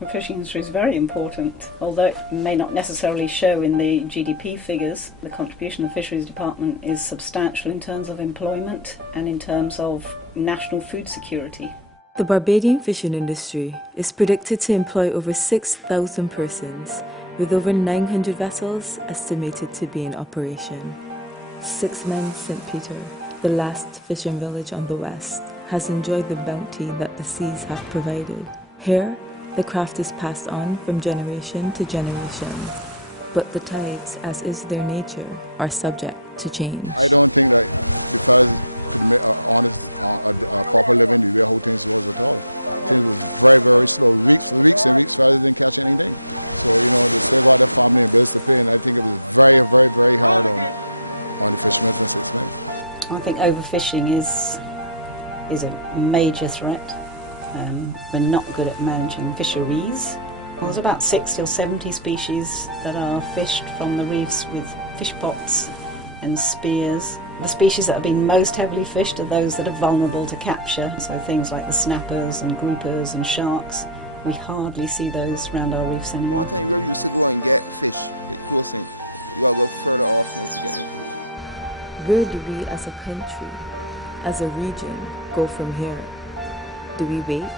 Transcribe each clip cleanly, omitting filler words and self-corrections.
The fishing industry is very important. Although it may not necessarily show in the GDP figures, the contribution of the Fisheries Department is substantial in terms of employment and in terms of national food security. The Barbadian fishing industry is predicted to employ over 6,000 persons, with over 900 vessels estimated to be in operation. Six Men St. Peter, the last fishing village on the west, has enjoyed the bounty that the seas have provided. Here, the craft is passed on from generation to generation, but the tides, as is their nature, are subject to change. I think overfishing is a major threat. We're not good at managing fisheries. There's about 60 or 70 species that are fished from the reefs with fish pots and spears. The species that have been most heavily fished are those that are vulnerable to capture, so things like the snappers and groupers and sharks. We hardly see those around our reefs anymore. Where do we as a country, as a region, go from here? Do we wait?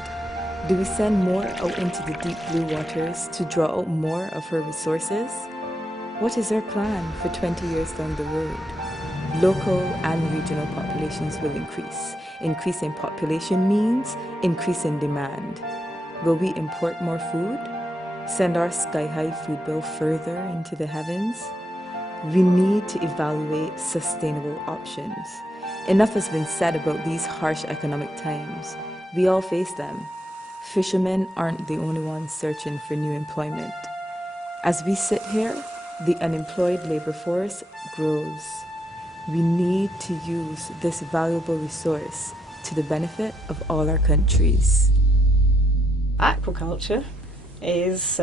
Do we send more out into the deep blue waters to draw out more of her resources? What is our plan for 20 years down the road? Local and regional populations will increase. Increasing population means increasing demand. Will we import more food? Send our sky-high food bill further into the heavens? We need to evaluate sustainable options. Enough has been said about these harsh economic times. We all face them. Fishermen aren't the only ones searching for new employment. As we sit here, the unemployed labor force grows. We need to use this valuable resource to the benefit of all our countries. Aquaculture is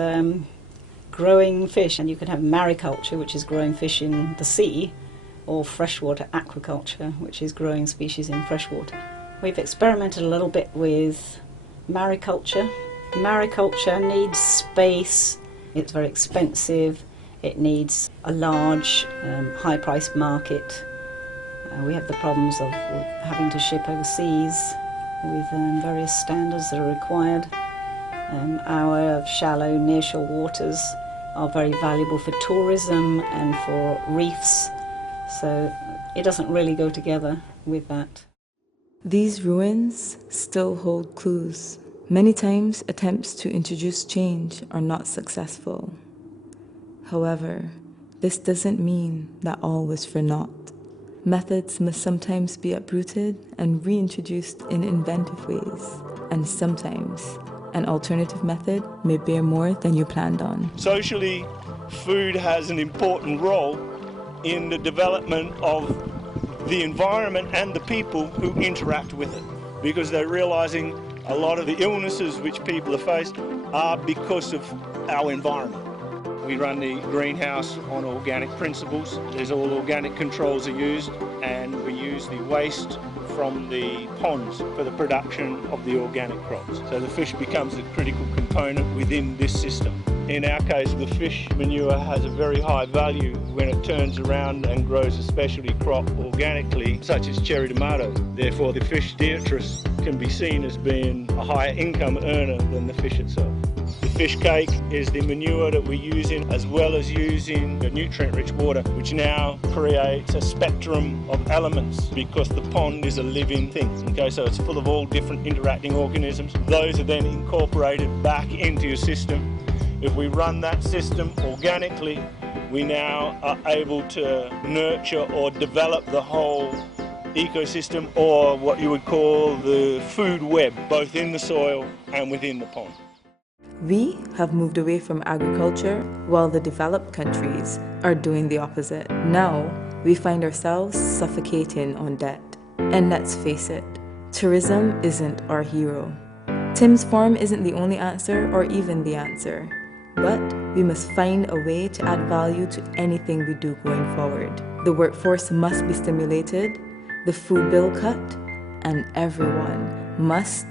growing fish, and you can have mariculture, which is growing fish in the sea, or freshwater aquaculture, which is growing species in freshwater. We've experimented a little bit with mariculture. Mariculture needs space, it's very expensive, it needs a large, high-priced market. We have the problems of having to ship overseas with various standards that are required. Our shallow nearshore waters are very valuable for tourism and for reefs, so it doesn't really go together with that. These ruins still hold clues. Many times, attempts to introduce change are not successful. However, this doesn't mean that all was for naught. Methods must sometimes be uprooted and reintroduced in inventive ways, and sometimes an alternative method may bear more than you planned on. Socially, food has an important role in the development of the environment and the people who interact with it, because they're realizing a lot of the illnesses which people are faced are because of our environment. We run the greenhouse on organic principles. There's all organic controls are used, and we use the waste from the ponds for the production of the organic crops. So the fish becomes a critical component within this system. In our case, the fish manure has a very high value when it turns around and grows a specialty crop organically, such as cherry tomatoes. Therefore, the fish detritus can be seen as being a higher income earner than the fish itself. The fish cake is the manure that we're using, as well as using the nutrient-rich water, which now creates a spectrum of elements because the pond is a living thing. Okay, so it's full of all different interacting organisms. Those are then incorporated back into your system. If we run that system organically, we now are able to nurture or develop the whole ecosystem, or what you would call the food web, both in the soil and within the pond. We have moved away from agriculture while the developed countries are doing the opposite. Now, we find ourselves suffocating on debt. And let's face it, tourism isn't our hero. Tim's farm isn't the only answer or even the answer. But we must find a way to add value to anything we do going forward. The workforce must be stimulated, the food bill cut, and everyone must